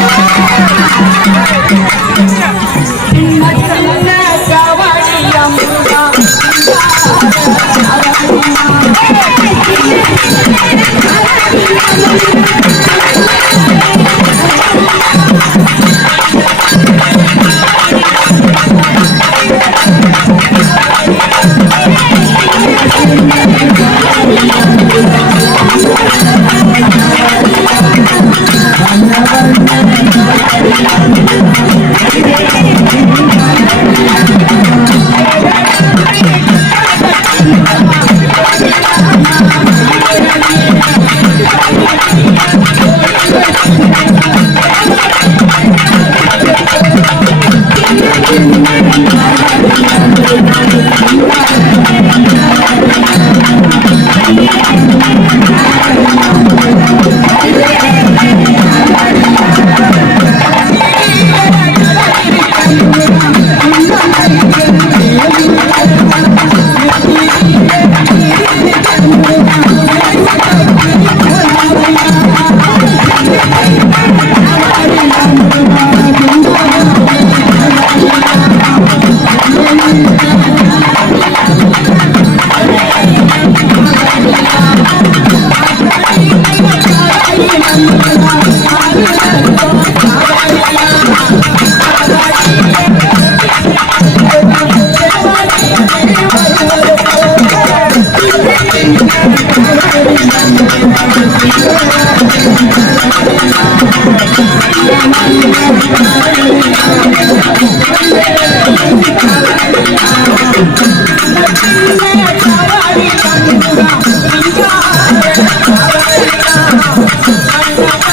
Thank you. Thank you.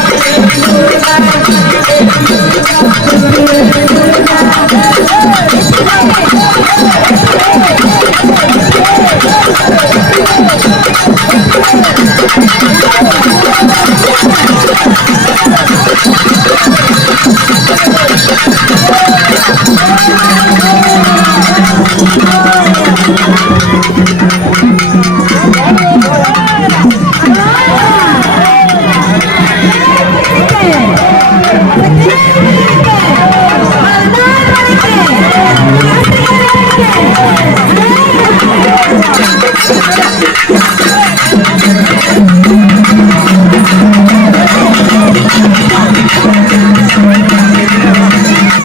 ನೋಡಿ Yeah.